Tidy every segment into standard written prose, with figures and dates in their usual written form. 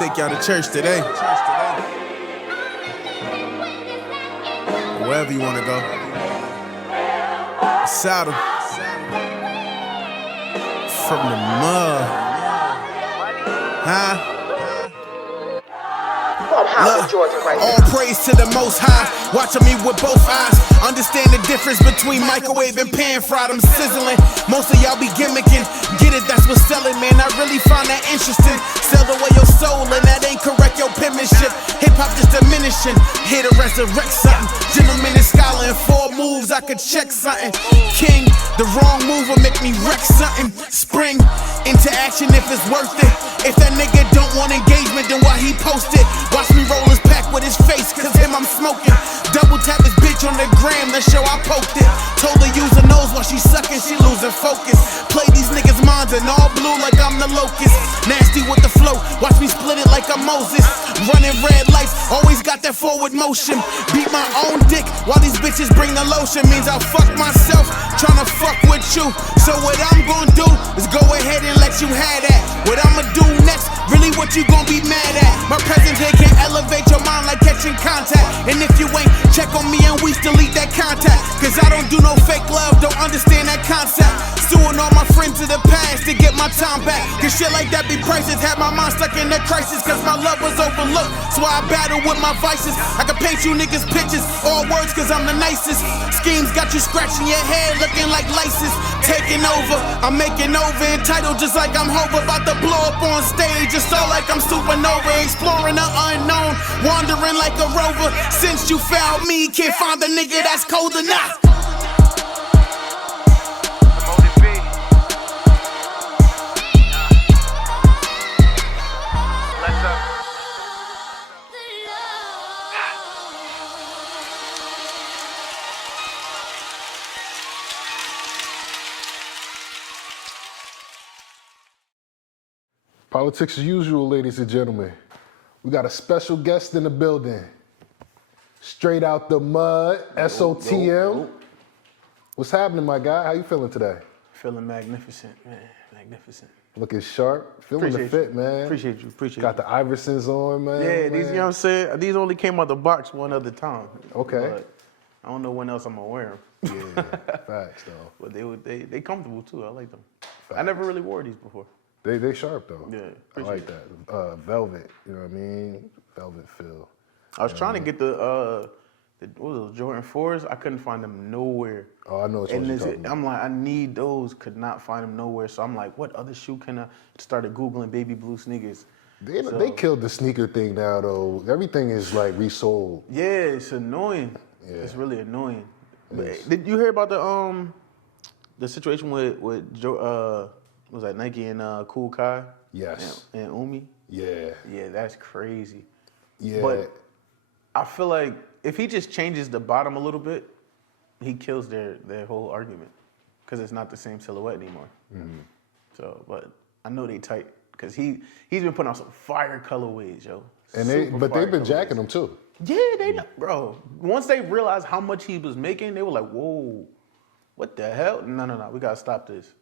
take y'all to church today. Wherever you wanna go. S.O.T.M. From the mud. Huh? Look, all praise to the Most High. Watching me with both eyes. Understand the difference between microwave and pan fried. I'm sizzling. Most of y'all be gimmicking. Get it, that's what's selling, man. I really find that interesting. Sell away your soul, and that ain't correct your penmanship. Hip hop just diminishing. Here to resurrect something. Gentleman and scholar in 4 moves, I could check something. King, the wrong move will make me wreck something. Spring into action if it's worth it. If that nigga don't want engagement, then why he post it? Watch me roll his pack with his face, cause him I'm smoking. Double tap his bitch on the gram, the show I poked it. Told her use her nose while she sucking, she losing focus. Play these niggas' minds in all blue like I'm the locust. Nasty with the flow, watch me split it like I'm Moses. Running red lights, always got that forward motion. Beat my own dick while these bitches bring the lotion. Means I'll fuck myself, tryna fuck with you. So what I'm gonna do is go ahead and let you have that. What I'ma do next, really what you gon' be mad at? My presence here can elevate your mind like catching contact. And if you ain't, check on me and we delete that contact. Cause I don't do no fake love, don't understand that concept. Suing all my friends to the past to get my time back. Cause shit like that be priceless. Had my mind stuck in a crisis cause my love was overlooked. So I battle with my vices. I can paint you niggas pictures, all words cause I'm the nicest. Schemes got you scratching your head looking like license. Taking over, I'm making over. Entitled just like I'm Hova. About to blow up on stage, just all like I'm supernova. Exploring the unknown, wandering like a rover. Since you found me, can't find a nigga that's cold enough. Politics as usual, ladies and gentlemen. We got a special guest in the building. Straight out the mud, S.O.T.M. What's happening, my guy? How you feeling today? Feeling magnificent, man. Magnificent. Looking sharp. Feeling the fit, man. Appreciate you. Got the Iversons on, man. Yeah, these, you know what I'm saying? These only came out the box one other time. Okay. But I don't know when else I'm gonna wear them. Yeah, facts though. But they comfortable too. I like them. Facts. I never really wore these before. They sharp though. Yeah, I like that. Velvet, you know what I mean? Velvet feel. I was trying to get the what was those, Jordan 4s? I couldn't find them nowhere. Oh, I know what you're talking about. I'm like, I need those. Could not find them nowhere. So I'm like, what other shoe can I? Started Googling baby blue sneakers. They killed the sneaker thing now though. Everything is like resold. Yeah, it's annoying. Yeah. It's really annoying. But did you hear about the situation with was that Nike and Kool Kai? Yes. And Umi? Yeah. Yeah, that's crazy. Yeah. But I feel like if he just changes the bottom a little bit, he kills their whole argument because it's not the same silhouette anymore. Mm-hmm. So, but I know they tight because he's been putting out some fire colorways, yo. And they've been jacking them too. Yeah, bro. Once they realized how much he was making, they were like, whoa, what the hell? No, we gotta stop this.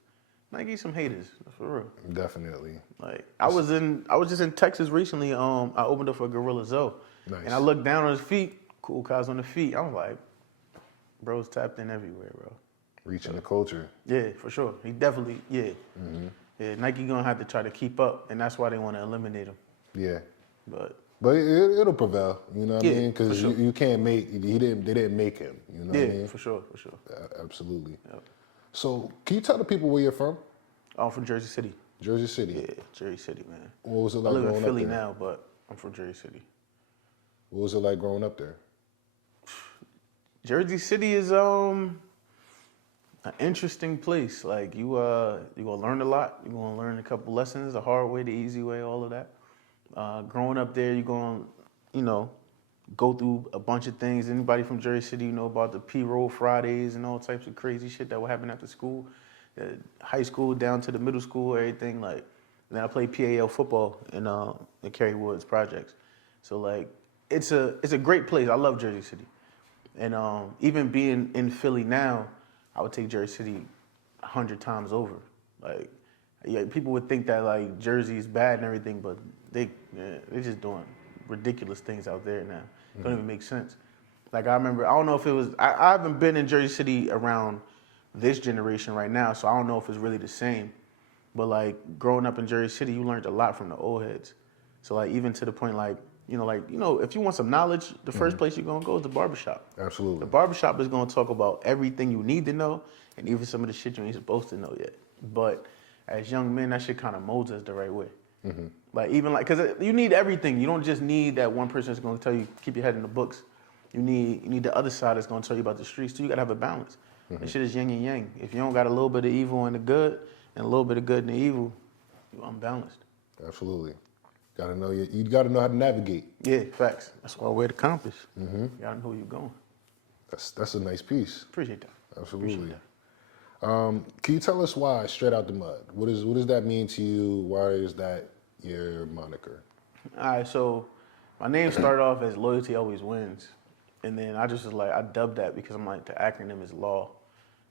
Nike some haters, for real. Definitely. Like I was just in Texas recently. I opened up for Gorilla Zoe. Nice. And I looked down on his feet, Kool Kai's on the feet. I was like, bro's tapped in everywhere, bro. Reaching the culture. Yeah, for sure. He definitely, yeah. Mm-hmm. Yeah, Nike gonna have to try to keep up, and that's why they want to eliminate him. Yeah. But it'll prevail, you know what I mean? Because sure. you can't make, they didn't make him, you know what I mean? Yeah, for sure. Absolutely. Yep. So, can you tell the people where you're from? I'm from Jersey City. Jersey City? Yeah, Jersey City, man. What was it like growing up? I growing live in Philly up there? now, but I'm from Jersey City. What was it like growing up there? Jersey City is an interesting place. Like you gonna learn a lot. You're gonna learn a couple lessons, the hard way, the easy way, all of that. Growing up there, you're gonna, go through a bunch of things. Anybody from Jersey City, you know about the P.A.U. Fridays and all types of crazy shit that would happen after school. High school down to the middle school, everything. Like, then I played P.A.U. football in Kerry Woods projects. So like, it's a great place. I love Jersey City. And even being in Philly now, I would take Jersey City 100 times over. Like, Yeah, people would think that like Jersey is bad and everything, but they're just doing ridiculous things out there now. Don't even make sense. Like I remember, I don't know if it was. I haven't been in Jersey City around this generation right now, so I don't know if it's really the same. But like growing up in Jersey City, you learned a lot from the old heads. So like even to the point like if you want some knowledge, the first place you're gonna go is the barbershop. Absolutely. The barbershop is gonna talk about everything you need to know, and even some of the shit you ain't supposed to know yet. But as young men, that shit kind of molds us the right way. Like even like, cause you need everything. You don't just need that one person that's gonna tell you keep your head in the books. You need the other side that's gonna tell you about the streets. So you gotta have a balance. That shit is yin and yang. If you don't got a little bit of evil and the good, and a little bit of good and the evil, you're unbalanced. Absolutely. Gotta know you gotta know how to navigate. Yeah, facts. That's why I wear the compass. You gotta know where you're going. That's a nice piece. Appreciate that. Absolutely. Appreciate that. Can you tell us why Straight Out the Mud? What does that mean to you? Why is that your moniker? All right, so my name started off as Loyalty Always Wins. And then I just was like, I dubbed that because I'm like, the acronym is LAW.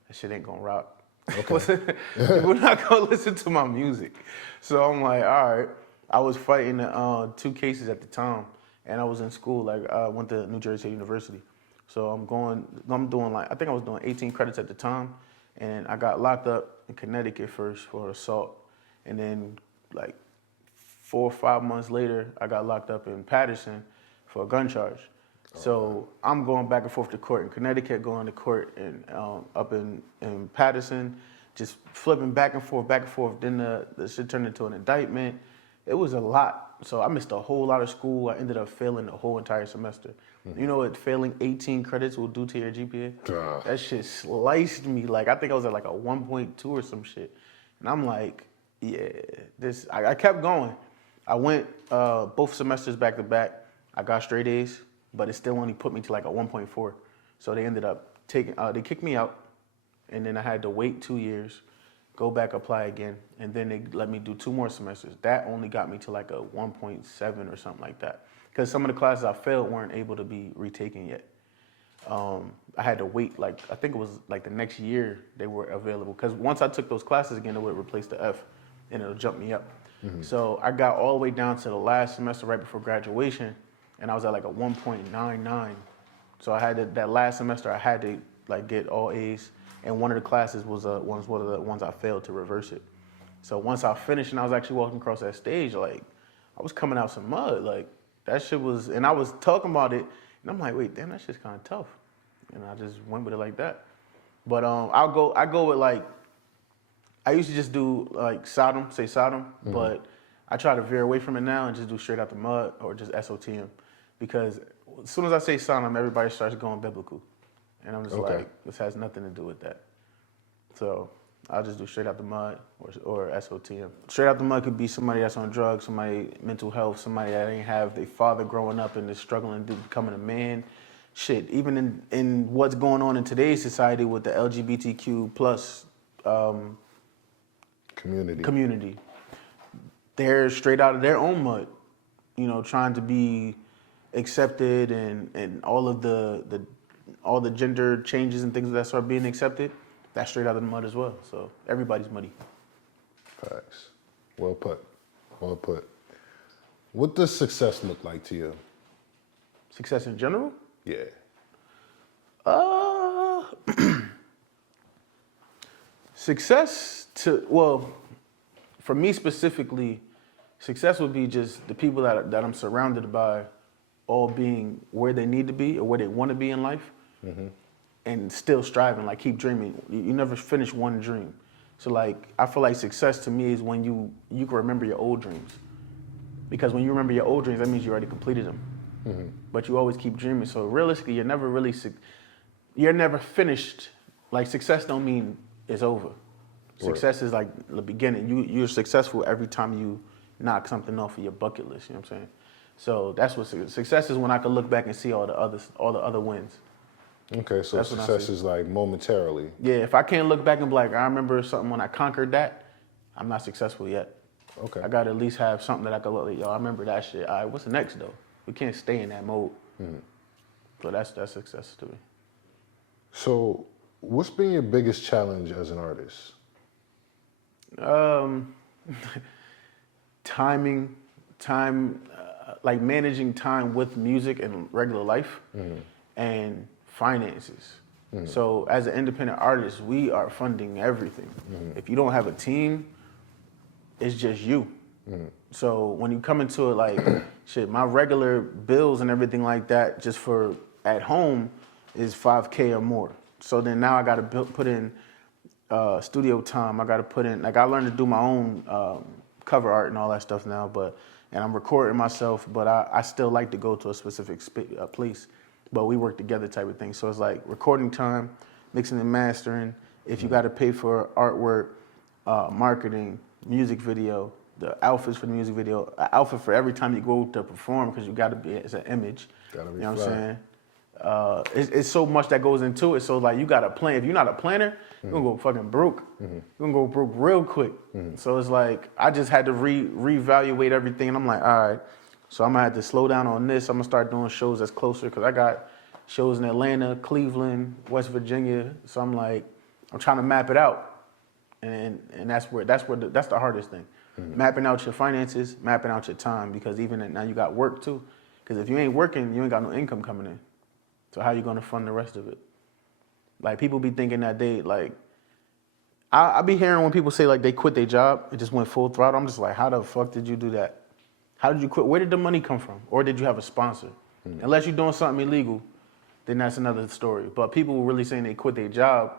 That shit ain't gonna rock. Okay. People not gonna listen to my music. So I'm like, all right. I was fighting 2 cases at the time, and I was in school. Like I went to New Jersey State University. So I'm doing like, I think I was doing 18 credits at the time. And I got locked up in Connecticut first for assault. And then like 4 or 5 months later, I got locked up in Patterson for a gun charge. So I'm going back and forth to court in Connecticut, going to court in, up in Patterson, just flipping back and forth. Then the shit turned into an indictment. It was a lot. So I missed a whole lot of school. I ended up failing the whole entire semester. You know what failing 18 credits will do to your GPA? That shit sliced me. Like, I think I was at like a 1.2 or some shit. And I'm like, yeah, I kept going. I went both semesters back to back. I got straight A's, but it still only put me to like a 1.4. So they ended up they kicked me out. And then I had to wait 2 years, go back, apply again. And then they let me do 2 more semesters. That only got me to like a 1.7 or something like that. Because some of the classes I failed weren't able to be retaken yet. I had to wait, like, I think it was like the next year they were available. Because once I took those classes again, it would replace the F and it'll jump me up. So I got all the way down to the last semester right before graduation, and I was at like a 1.99. So I had that last semester, I had to like get all A's, and one of the classes was one of the ones I failed to reverse it. So once I finished and I was actually walking across that stage, like, I was coming out some mud, like, that shit was, and I was talking about it, and I'm like, wait, damn, that shit's kind of tough. And I just went with it like that. But I go with like, I used to just do like S.O.T.M, but I try to veer away from it now and just do Straight Out the Mud or just S.O.T.M. Because as soon as I say S.O.T.M, everybody starts going biblical. And I'm just like, this has nothing to do with that. So I'll just do Straight Out the Mud or S.O.T.M. Straight Out the Mud could be somebody that's on drugs, somebody mental health, somebody that ain't have their father growing up and is struggling to becoming a man. Shit, even in what's going on in today's society with the LGBTQ plus community, they're straight out of their own mud, you know, trying to be accepted and all of the gender changes and things that start being accepted. That's straight out of the mud as well. So everybody's muddy. Facts. Well put. Well put. What does success look like to you? Success in general? Yeah. For me specifically, success would be just the people that I'm surrounded by all being where they need to be or where they want to be in life. And still striving, like keep dreaming. You never finish one dream. So like, I feel like success to me is when you can remember your old dreams. Because when you remember your old dreams, that means you already completed them. But you always keep dreaming. So realistically, you're never finished. Like success don't mean it's over. Success is like the beginning. You're successful every time you knock something off of your bucket list, you know what I'm saying? So that's what success is, when I can look back and see all the other wins. Okay, so success is like momentarily. Yeah, if I can't look back and be like, I remember something when I conquered that, I'm not successful yet. Okay. I gotta at least have something that I can look at. Yo, I remember that shit. All right, what's the next though? We can't stay in that mode. So that's success to me. So what's been your biggest challenge as an artist? time, like managing time with music and regular life, and finances. So as an independent artist, we are funding everything. If you don't have a team, it's just you. So when you come into it, like, shit, my regular bills and everything like that, just for at home, is $5K or more. So then now I got to put in studio time. I got to put in, like, I learned to do my own cover art and all that stuff now, and I'm recording myself, but I still like to go to a specific place, but we work together type of thing. So it's like recording time, mixing and mastering. If you got to pay for artwork, marketing, music video, the outfits for the music video, an outfit for every time you go to perform, because you got to be, it's an image. Gotta be, you know what I'm saying? It's so much that goes into it. So like, you got to plan. If you're not a planner, you're gonna go fucking broke. You're gonna go broke real quick. So it's like, I just had to reevaluate everything, and I'm like, all right, so I'm gonna have to slow down on this. I'm gonna start doing shows that's closer, because I got shows in Atlanta, Cleveland, West Virginia. So I'm like, I'm trying to map it out, and that's the hardest thing. Mapping out your finances, mapping out your time, because even now you got work too. Because if you ain't working, you ain't got no income coming in. So how you gonna fund the rest of it? Like, people be thinking that they, like, I be hearing when people say, like, they quit their job, it just went full throttle. I'm just like, how the fuck did you do that? How did you quit? Where did the money come from? Or did you have a sponsor? Unless you're doing something illegal, then that's another story. But people were really saying they quit their job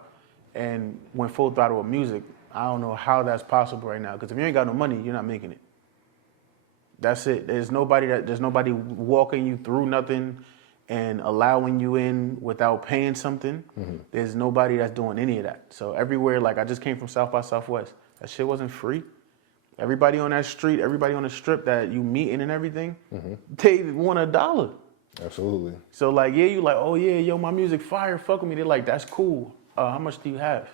and went full throttle with music. I don't know how that's possible right now, because if you ain't got no money, you're not making it. That's it. There's nobody walking you through nothing and allowing you in without paying something. There's nobody that's doing any of that. So everywhere, like, I just came from South by Southwest. That shit wasn't free. Everybody on that street, everybody on the strip that you meeting and everything, they want $1. Absolutely. So like, yeah, you like, oh yeah, yo, my music fire, fuck with me. They're like, that's cool. How much do you have?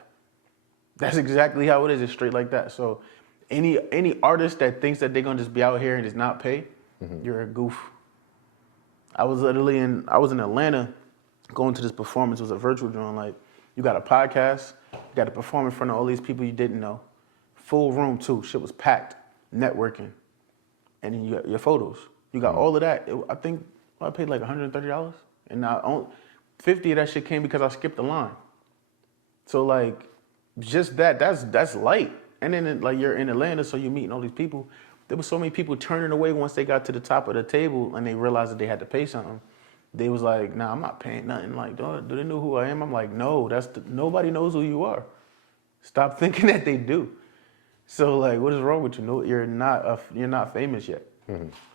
That's exactly how it is. It's straight like that. So any artist that thinks that they're gonna just be out here and just not pay, you're a goof. I was in Atlanta going to this performance. It was a virtual drawing. Like, you got a podcast, you got to perform in front of all these people you didn't know. Full room too. Shit was packed. Networking, and then you got your photos. You got all of that. I think I paid like $130, and now 50 of that shit came because I skipped the line. So like, just that's light. And then like, you're in Atlanta, so you're meeting all these people. There were so many people turning away once they got to the top of the table and they realized that they had to pay something. They was like, nah, I'm not paying nothing. Like, do they know who I am? I'm like, no, nobody knows who you are. Stop thinking that they do. So like, what is wrong with you? No, you're not famous yet.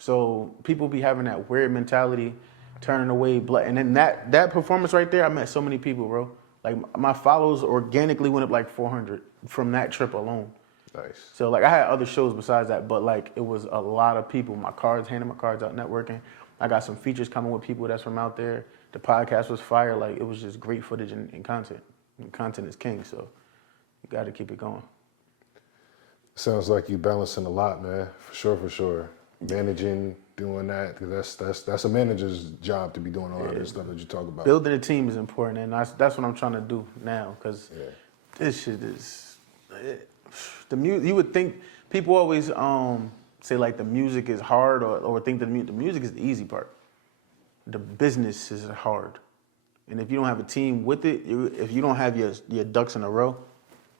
So people be having that weird mentality, turning away. And then that performance right there, I met so many people, bro. Like, my follows organically went up like 400 from that trip alone. Nice. So like, I had other shows besides that, but like, it was a lot of people. Handing my cards out, networking. I got some features coming with people that's from out there. The podcast was fire. Like, it was just great footage and content. And content is king, so you got to keep it going. Sounds like you balancing a lot, man. For sure. Managing, doing that, because that's a manager's job to be doing all of this stuff that you talk about. Building a team is important, and that's what I'm trying to do now, because this shit is the music. You would think people always say like the music is hard, or think that the music is the easy part. The business is hard, and if you don't have a team with it, if you don't have your ducks in a row,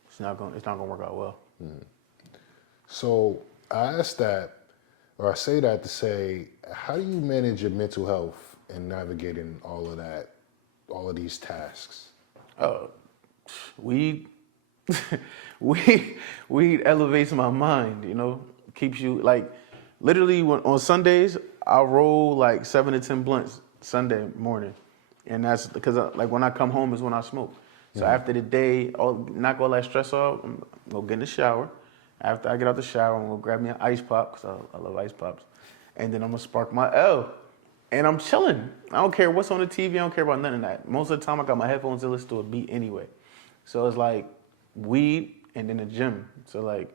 it's not gonna work out well. So I asked that, or I say that to say, how do you manage your mental health in navigating all of these tasks? Weed elevates my mind, you know, keeps you, like, literally on Sundays, I roll like 7 to 10 blunts Sunday morning. And that's because like, when I come home is when I smoke. So after the day, knock all that stress off, I'm gonna get in the shower. After I get out the shower, I'm gonna grab me an ice pop, because I love ice pops. And then I'm gonna spark my L. And I'm chilling. I don't care what's on the TV, I don't care about none of that. Most of the time I got my headphones in, listen to a beat anyway. So it's like weed and then the gym. So like,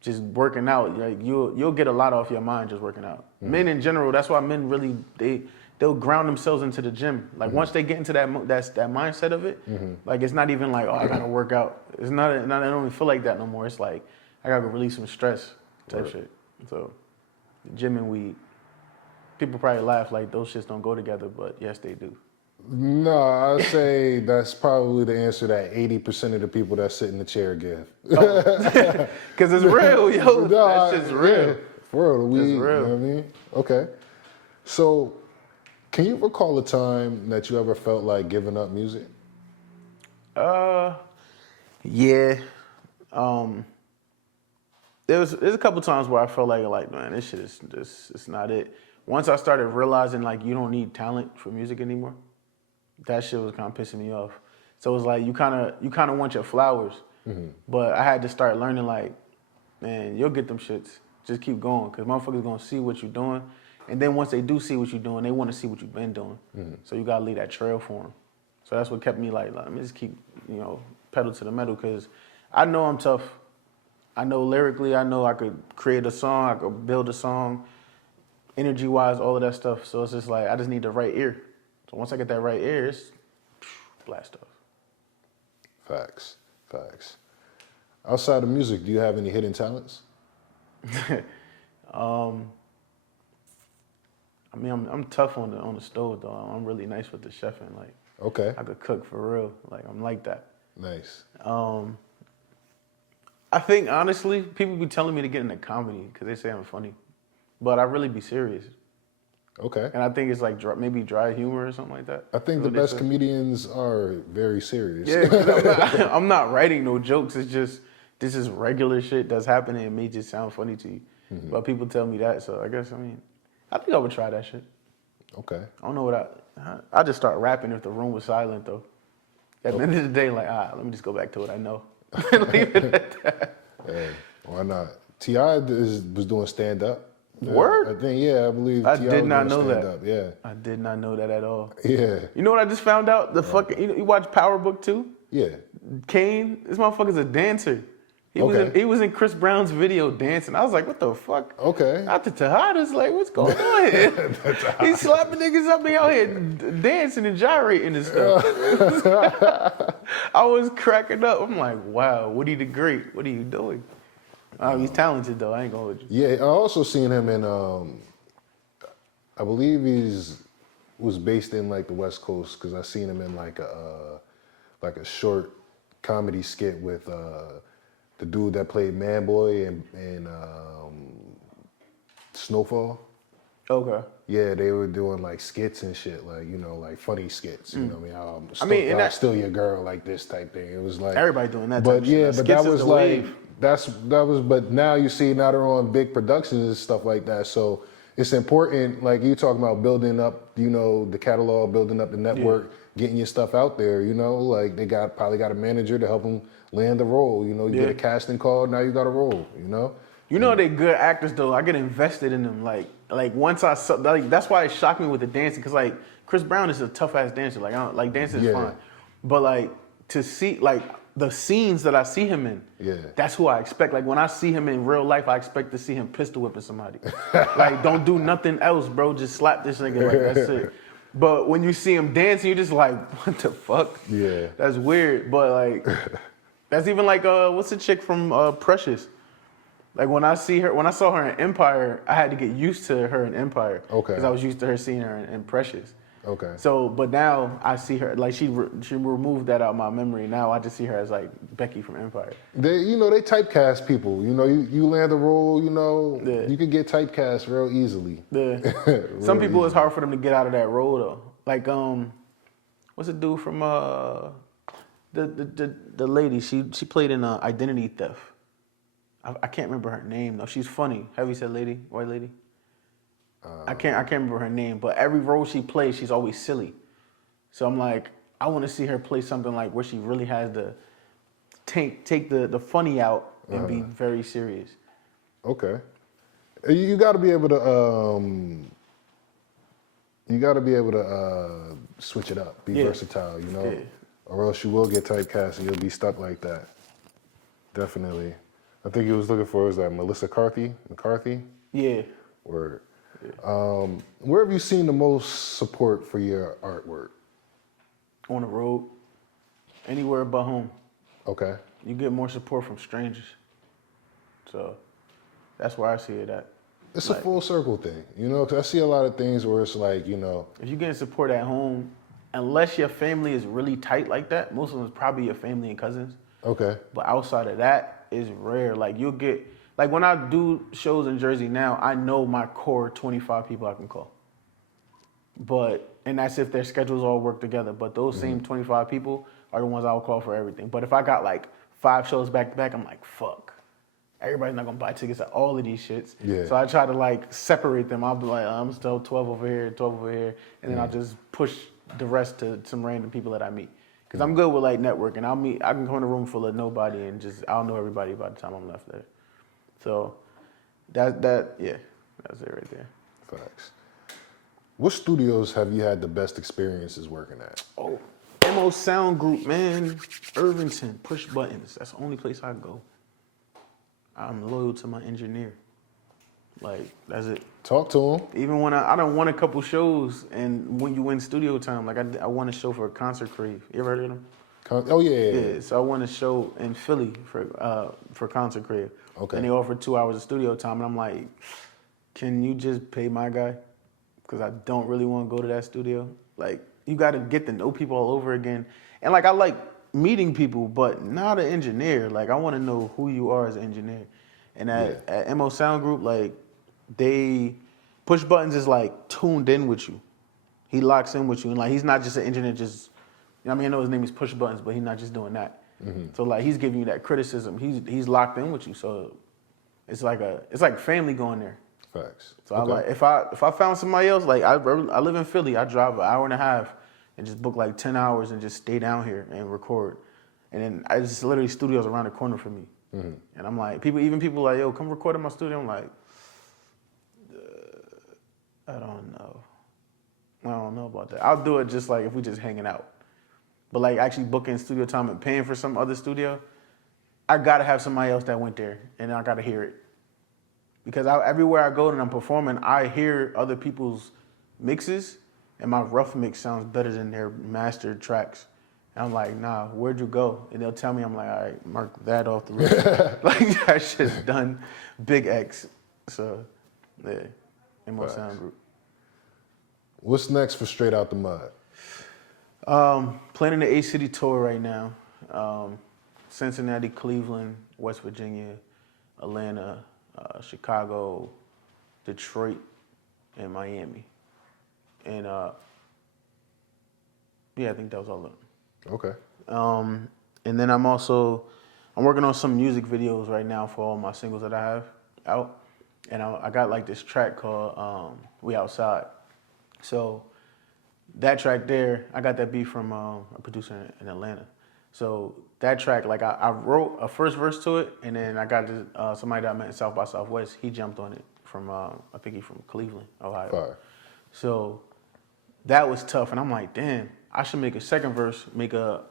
just working out, like, you'll get a lot off your mind just working out. Men in general, that's why men really, they'll ground themselves into the gym. Like, once they get into that mindset of it, like, it's not even like, oh, I gotta work out. It's not, I don't even feel like that no more. It's like, I gotta go release some stress type shit. So, gym and weed. People probably laugh like those shits don't go together, but yes, they do. No, I'd say that's probably the answer that 80% of the people that sit in the chair give. Because it's real, yo. No, That shit's real. Yeah, for real, the weed, It's real. you know what I mean? Okay. So, can you recall a time that you ever felt like giving up music? Yeah. There's a couple times where I felt like man, this shit is just it's not it. Once I started realizing like you don't need talent for music anymore, that shit was kind of pissing me off. So it's like you kind of want your flowers, but I had to start learning like, man, you'll get them shits. Just keep going, cause motherfuckers gonna see what you're doing, and then once they do see what you're doing, they want to see what you've been doing. So you gotta leave that trail for them. So that's what kept me like let me just keep pedal to the metal, cause I know I'm tough. I know lyrically, I know I could create a song, I could build a song, energy-wise, all of that stuff. So it's just like, I just need the right ear. So once I get that right ear, it's blast off. Facts. Outside of music, do you have any hidden talents? I mean, I'm tough on the stove, though. I'm really nice with the chefing. Like, Okay, I could cook for real. Like, I'm like that. nice. I think, honestly, people be telling me to get into comedy because they say I'm funny. But I really be serious. Okay. And I think it's like maybe dry humor or something like that. I think the best comedians are very serious. Yeah, 'cause I'm not writing no jokes. It's just, this is regular shit that's happening. It may just sound funny to you. But people tell me that, so I guess, I think I would try that shit. Okay. I don't know what I just start rapping if the room was silent, though. At the end of the day, like, let me just go back to what I know. Leave it at that. Hey, why not? T.I. was doing stand-up. Word? I think, I believe I T.I. did was not doing know that. stand-up, yeah. I did not know that at all. Yeah. You know what I just found out? The fucking, you watch Power Book 2? Yeah. Kane, this motherfucker's a dancer. He Okay. was in Chris Brown's video dancing. I was like, what the fuck? Okay. Not the Tejadas, like, what's going on here? He's slapping niggas up and out here dancing and gyrating and stuff. I was cracking up. I'm like, wow, Woody the Great, what are you doing? He's talented, though. I ain't gonna hold you. Yeah, I also seen him in, I believe was based in like the West Coast, because I seen him in like a short comedy skit with the dude that played Manboy and Snowfall. Okay. Yeah, they were doing like skits and shit, like like funny skits. You know what I mean? and I'll steal your girl, like this type thing. It was like Everybody doing that type But of shit. yeah, Now, but skits that is was the like wave. that was. But now you see, now they're on big productions and stuff like that. So it's important, like you talking about building up, the catalog, building up the network, getting your stuff out there. Like they probably got a manager to help them land the role. You get a casting call, now you got a role. They good actors though. I get invested in them. Like once I saw, that's why it shocked me with the dancing, because like Chris Brown is a tough ass dancer. Like dancing is fine, but like to see like the scenes that I see him in, that's who I expect. Like when I see him in real life, I expect to see him pistol whipping somebody. Like don't do nothing else, bro. Just slap this nigga. Like that's it. But when you see him dancing, you're just like, what the fuck? Yeah, that's weird. But like, that's even like what's the chick from Precious? Like when I saw her in Empire, I had to get used to her in Empire. Okay. Because I was used to her seeing her in Precious. Okay. So, but now I see her, like she removed that out of my memory. Now I just see her as like Becky from Empire. They typecast people. You land a role, you can get typecast real easily. Yeah. Some people, it's hard for them to get out of that role though. Like, what's the dude from the lady? She played in Identity Theft. I can't remember her name though. She's funny. Heavyset lady, white lady. I can't remember her name, but every role she plays, she's always silly. So I'm like, I want to see her play something like where she really has to take the funny out and be very serious. Okay. You got to be able to switch it up, be versatile, or else you will get typecast and you'll be stuck like that. Definitely. I think he was looking for, was that Melissa McCarthy? Yeah. Word. Yeah. Where have you seen the most support for your artwork? On the road. Anywhere but home. Okay. You get more support from strangers. So that's where I see it at. It's a full circle thing, you know, 'cause I see a lot of things where it's like, you know. If you're getting support at home, unless your family is really tight like that, most of them is probably your family and cousins. Okay. But outside of that, it's rare. Like you'll get, like when I do shows in Jersey now, I know my core 25 people I can call. And that's if their schedules all work together. But those same 25 people are the ones I will call for everything. But if I got like 5 shows back to back, I'm like, fuck. Everybody's not gonna buy tickets at all of these shits. Yeah. So I try to like separate them. I'll be like, I'm still 12 over here, 12 over here. And then I'll just push the rest to some random people that I meet. Cause I'm good with like networking. I can come in a room full of nobody and I'll know everybody by the time I'm left there. So that's it right there. Facts. What studios have you had the best experiences working at? Oh, MO Sound Group, man. Irvington, Push Buttons. That's the only place I go. I'm loyal to my engineer. Like, that's it. Talk to him. Even when I done won a couple shows, and when you win studio time, like I won a show for Concert Crave. You ever heard of them? Oh, yeah. Yeah, so I won a show in Philly for Concert Crave. Okay. And they offered 2 hours of studio time, and I'm like, can you just pay my guy? Because I don't really want to go to that studio. Like, you got to get to know people all over again. And like, I like meeting people, but not an engineer. Like, I want to know who you are as an engineer. And at MO Sound Group, like, Push Buttons is like tuned in with you. He locks in with you. And like, he's not just an engineer, I know his name is Push Buttons, but he's not just doing that. So like, he's giving you that criticism. He's locked in with you. So it's like family going there. Facts. So I like, if I found somebody else, like I live in Philly, I drive an hour and a half and just book like 10 hours and just stay down here and record. And then I just literally studios around the corner for me. And I'm like, people like, yo, come record in my studio. I'm like, I don't know about that. I'll do it just like if we just hanging out. But like actually booking studio time and paying for some other studio, I gotta have somebody else that went there and I gotta hear it. Because everywhere I go and I'm performing, I hear other people's mixes and my rough mix sounds better than their mastered tracks. And I'm like, nah, where'd you go? And they'll tell me, I'm like, all right, mark that off the list. Like, that shit's done. Big X. So, yeah, MO Sound Group. What's next for Straight Out the Mud? Planning the A-City tour right now. Cincinnati, Cleveland, West Virginia, Atlanta, Chicago, Detroit, and Miami. And I think that was all of them. Okay. And then I'm working on some music videos right now for all my singles that I have out. And I got like this track called We Outside. So that track there, I got that beat from a producer in Atlanta. So that track, like I wrote a first verse to it, and then I got somebody that I met in South by Southwest. He jumped on it from, I think he's from Cleveland, Ohio. Fire. So that was tough, and I'm like, damn, I should make a second verse, make a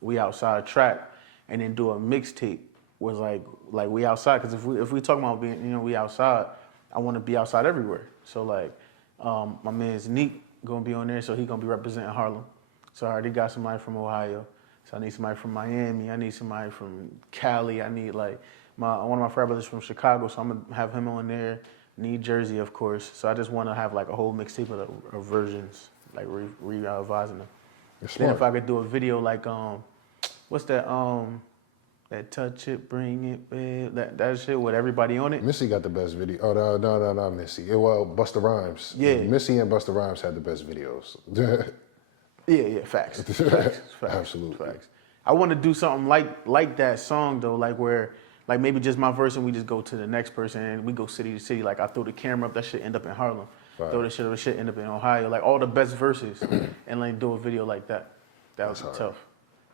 We Outside track, and then do a mixtape was like We Outside. Because if we talking about being, we outside, I want to be outside everywhere. So like, my man's Neek gonna be on there, so he gonna be representing Harlem. So I already got somebody from Ohio. So I need somebody from Miami. I need somebody from Cali. I need like one of my frat brothers from Chicago. So I'm gonna have him on there. Need Jersey, of course. So I just want to have like a whole mixtape of versions, like revising them. Then if I could do a video like what's that that touch it, bring it, babe, that shit with everybody on it. Missy got the best video. Oh no, not Missy. Well, Busta Rhymes. Yeah. Missy and Busta Rhymes had the best videos. Yeah, facts. Facts. Absolutely. Facts. I want to do something like that song though, like where like maybe just my verse and we just go to the next person and we go city to city. Like I throw the camera up, that shit end up in Harlem. Right. Throw the shit end up in Ohio. Like all the best verses and like do a video like that. That was tough.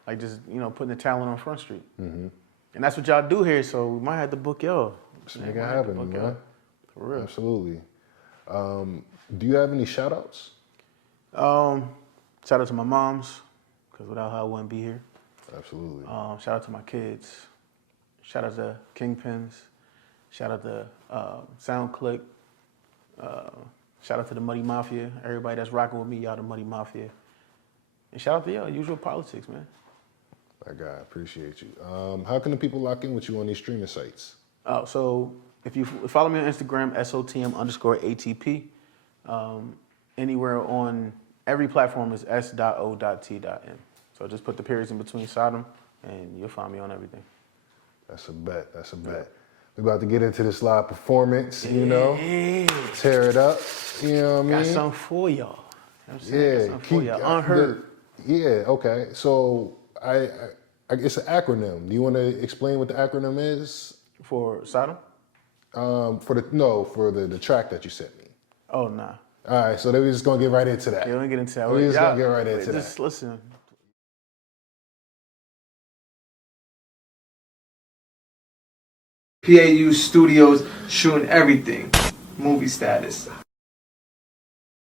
Like just, putting the talent on Front Street. Mm-hmm. And that's what y'all do here, so we might have to book y'all. Make it happen, man. For real. Absolutely. Do you have any shout outs? Shout out to my moms, because without her I wouldn't be here. Absolutely. Shout out to my kids. Shout out to Kingpins. Shout out to SoundClick. Shout out to the Muddy Mafia. Everybody that's rocking with me, y'all the Muddy Mafia. And shout out to y'all, Usual Politics, man. My God, appreciate you. How can the people lock in with you on these streaming sites? Oh, so if you follow me on Instagram, S.O.T.M_ATP. Anywhere on every platform is S.O.T.M. So just put the periods in between S.O.T.M, and you'll find me on everything. That's a bet. That's a bet. We're about to get into this live performance, you know, tear it up. You know what I mean? Got something for y'all. You know what I'm saying? Got something for y'all. Unheard. Yeah, okay. So I it's an acronym. Do you want to explain what the acronym is? For S.O.T.M? For the track that you sent me. Oh, nah. All right, so then we're just gonna get right into that. Yeah, let me get into that. We're just gonna get right into that. Just listen. P.A.U. Studios shooting everything. Movie status.